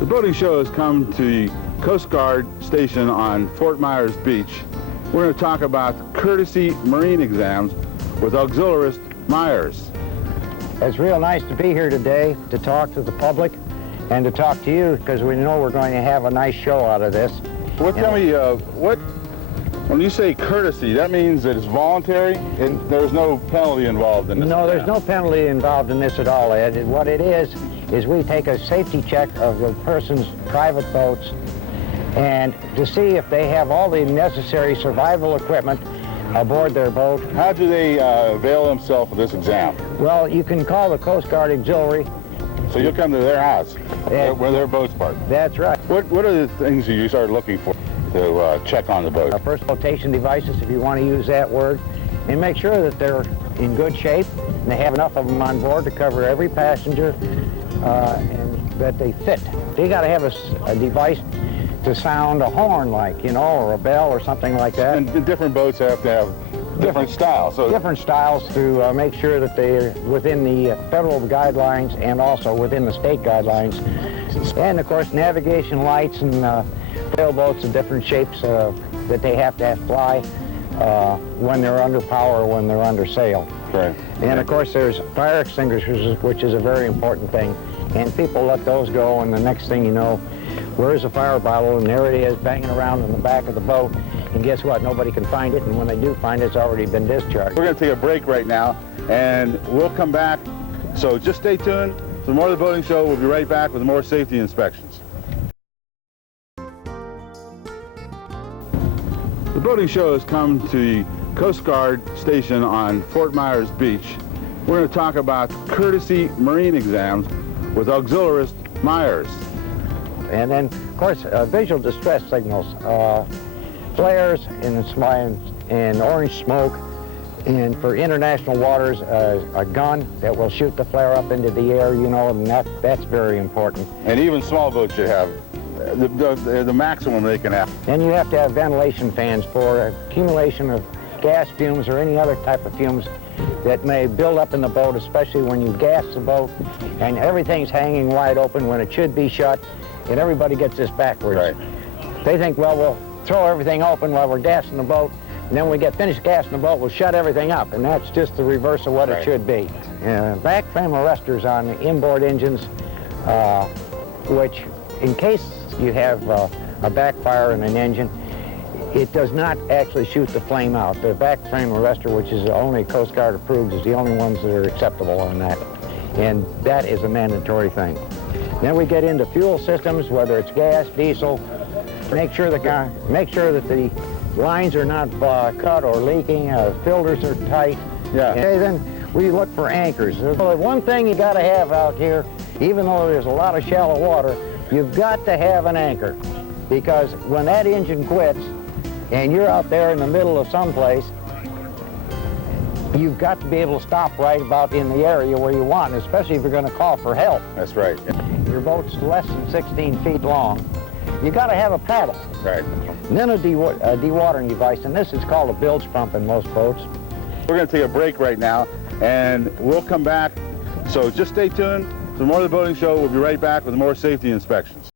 The boating show has come to the Coast Guard station on Fort Myers Beach. We're going to talk about courtesy marine exams with auxiliarist Myers. It's real nice to be here today to talk to the public and to talk to you, because we know we're going to have a nice show out of this. Well, tell me, when you say courtesy, that means that it's voluntary and there's no penalty involved in this? No, there's no penalty involved in this at all, Ed. What it is we take a safety check of the person's private boats and to see if they have all the necessary survival equipment aboard their boat. How do they avail themselves of this exam? Well, you can call the Coast Guard Auxiliary. So you'll come to their house where their boat's parked? That's right. What are the things that you start looking for to check on the boat? First, flotation devices, if you want to use that word, and make sure that they're in good shape and they have enough of them on board to cover every passenger and that they fit. So you got to have a device to sound a horn, like, you know, or a bell or something like that. And the different boats have to have different styles. So different styles to make sure that they're within the federal guidelines and also within the state guidelines. And of course, navigation lights and sailboats of different shapes that they have to fly when they're under power or when they're under sail. Right. And of course, there's fire extinguishers, which is a very important thing. And people let those go, and the next thing you know, where's the fire bottle? And there it is, banging around in the back of the boat. And guess what? Nobody can find it, and when they do find it, it's already been discharged. We're going to take a break right now, and we'll come back. So just stay tuned for more of the boating show. We'll be right back with more safety inspections. The boating show has come to the Coast Guard station on Fort Myers Beach. We're going to talk about courtesy marine exams with auxiliarist Myers. And then, of course, visual distress signals, flares and orange smoke, and for international waters, a gun that will shoot the flare up into the air, you know, and that's very important. And even small boats should have the maximum they can have. And you have to have ventilation fans for accumulation of gas fumes or any other type of fumes that may build up in the boat, especially when you gas the boat and everything's hanging wide open when it should be shut, and everybody gets this backwards. Right. They think, well, we'll throw everything open while we're gassing the boat, and then when we get finished gassing the boat, we'll shut everything up, and that's just the reverse of what it should be. Back frame arresters on inboard engines, which in case you have a backfire in an engine, it does not actually shoot the flame out. The back frame arrestor, which is only Coast Guard approved, is the only ones that are acceptable on that. And that is a mandatory thing. Then we get into fuel systems, whether it's gas, diesel. Make sure that the lines are not cut or leaking, filters are tight. Yeah. Okay, then we look for anchors. So one thing you got to have out here, even though there's a lot of shallow water, you've got to have an anchor, because when that engine quits and you're out there in the middle of someplace, you've got to be able to stop right about in the area where you want, especially if you're going to call for help. That's right. Your boat's less than 16 feet long. You got to have a paddle. Right. And then a dewatering device, and this is called a bilge pump in most boats. We're going to take a break right now, and we'll come back. So just stay tuned for more of the boating show. We'll be right back with more safety inspections.